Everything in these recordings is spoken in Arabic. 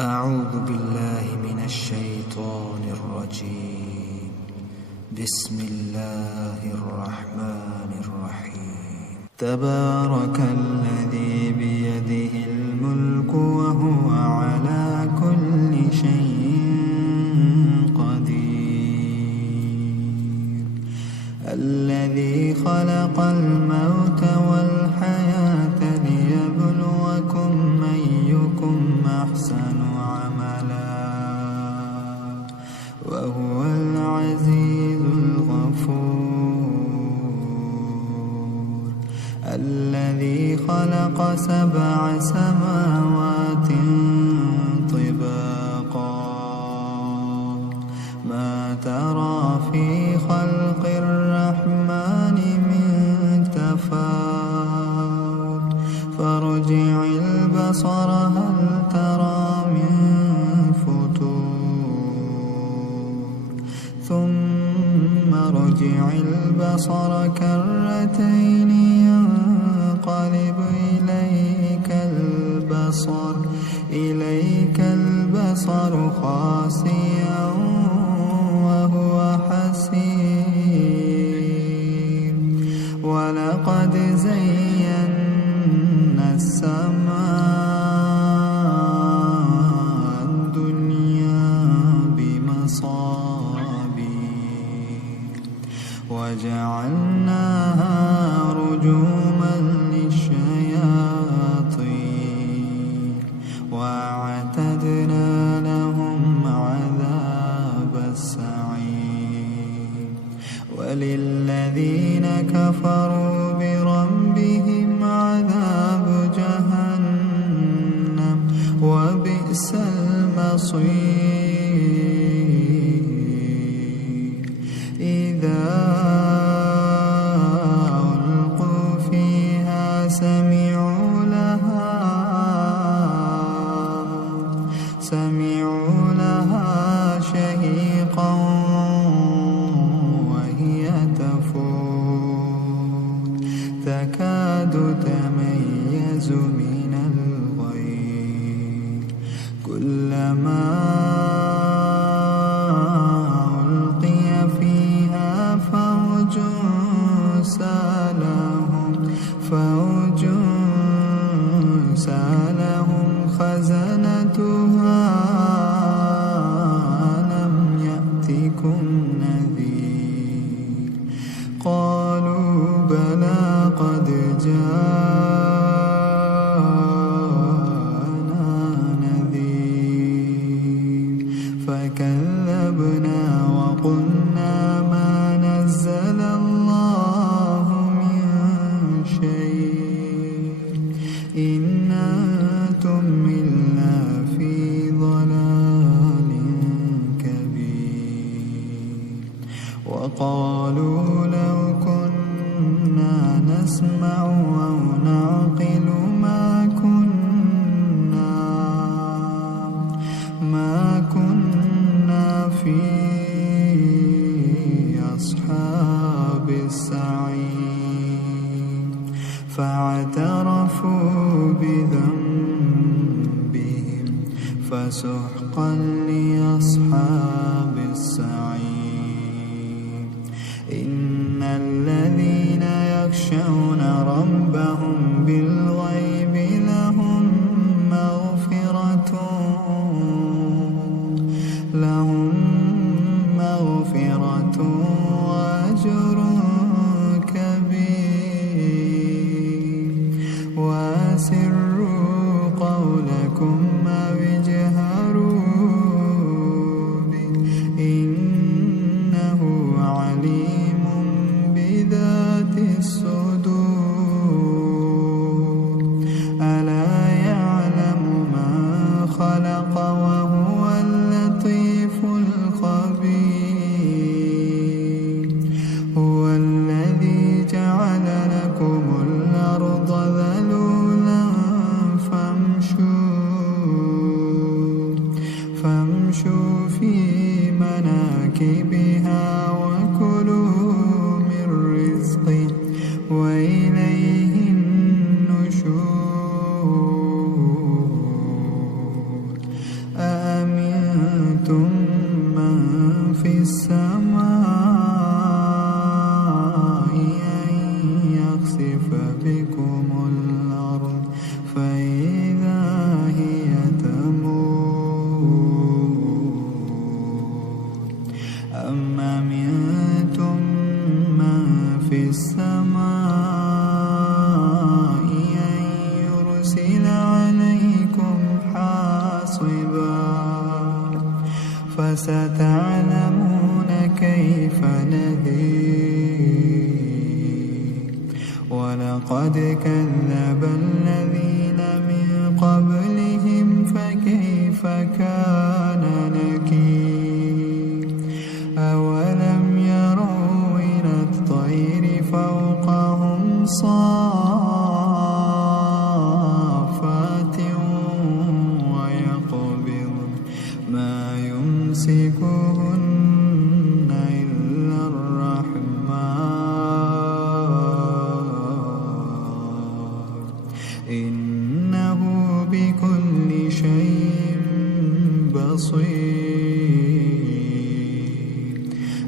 أعوذ بالله من الشيطان الرجيم. بسم الله الرحمن الرحيم. تبارك الذي بيده الملك وهو على كل شيء قدير. الذي خلق الموت والحياة ليبلوكم أيكم أحسن عملا وهو العزيز الغفور. الذي خلق 7 سماوات طباقا ما ترى في خلق الرحمن من تفاوت فارجع البصر هل ترى من فتور ثم ارجع البصر كرتين ينقلب إليك البصر خاسئا وهو حسير. ولقد زينا السماء الدنيا بمصابيح وجعلناها رجوما للشياطين وأعتدنا لهم عذاب السعير. وللذين كفروا بربهم عذاب جهنم وبئس المصير. إذا ألقوا فيها سمعوا لها شهيقا وهي تفور تكاد تميز من الغيظ. كلما ألقي فيها فوج سالهم خزنتها ألم يأتكم نذير. قالوا بلى قد جاءنا نذير فكذبنا وقلنا ما نزل الله من شيء إن أنتم إلا في ضلال كبير. وقالوا لو كنا نسمع أو نعقل ما كنا في أصحاب السعير. فاعترفوا بذنبهم فسحقا لأصحاب السعير. إن الذين يخشون ربهم بالغيب لهم مغفرة وأجر كبير. وأسروا قولكم أو اجهروا به إنه عليم بذات الصدور. ألا يعلم ما خلق وهو اللطيف الخبير. هو الذي جعل لكم الأرض ذلولا فامشوا في مناكبها وكلوا من رزقه وإليه النشور. أمنتم من في السماء أن يخسف بكم الأرض فإذا هي تمور أم أمنتم من في السماء أن يرسل عليكم حاصبا فستعلمون كيف نذير ولقد كذب الذين من قبلهم فكيف كان نكير أولم يروا إلى الطير فوقهم صافات ويقبض ما يمسكهن إلا الرحمن إنه بكل شيء بصير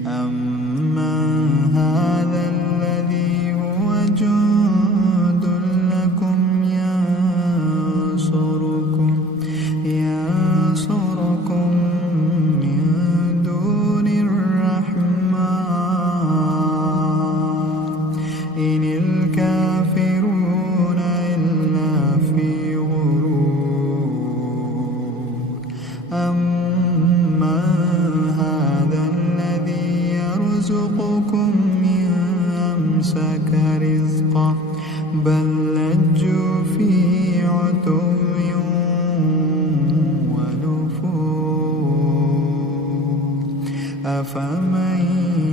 أمن هذا الذي هو جند لكم ينصركم من دون الرحمن إن الكافرون إلا في غرور أمن هذا الذي يرزقكم إن أمسك رزقه بل لجوا في عتو ونفور أفمن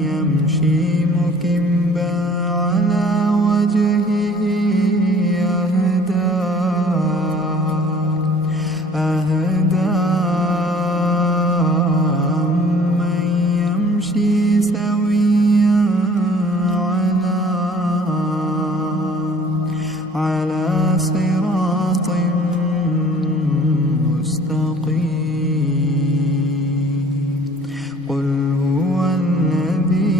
يمشي مكبا على وجهه أهدى أمن يمشي سويا على صراط مستقيم قل هو الذي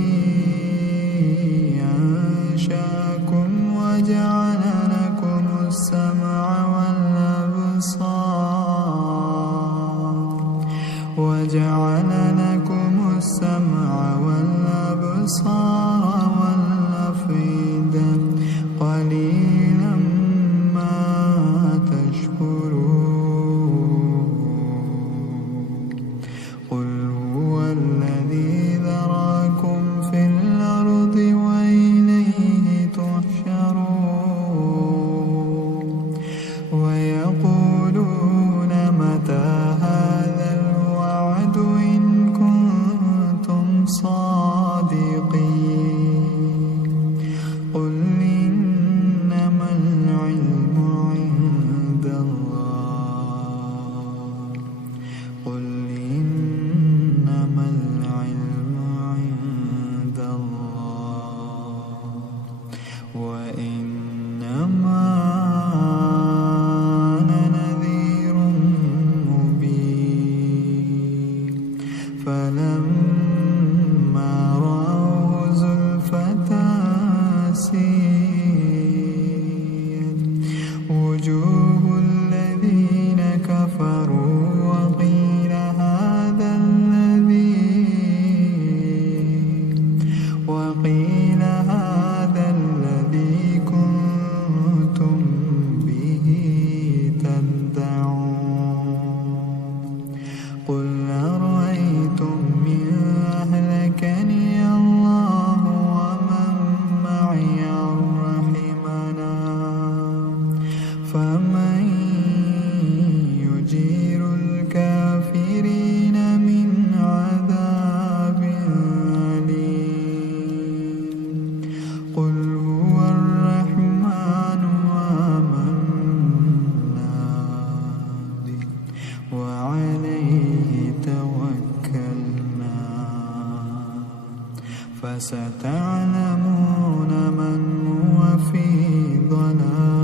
أنشأكم وجعل لكم السمع والأبصار والأفئدة قليلا ما تشكرون قل هو الذي ذراكم في الأرض وإليه تحشرون ويقولون متى هذا الوعد إن كنتم صادقين قل إنما العلم عند الله قل إنما العلم عند الله وإنما أنا نذير مبين فلما رأوه زلفة سيئت وجوه الذين كفروا وقيل هذا الذي كنتم به تدعون قل أرأيتم إن أهلكني الله ومن معي أو رحمنا فمن يجير الكافرين من عذاب أليم قل هو الرحمن آمنا به وعليه توكلنا فستعلمون من هو في ضلال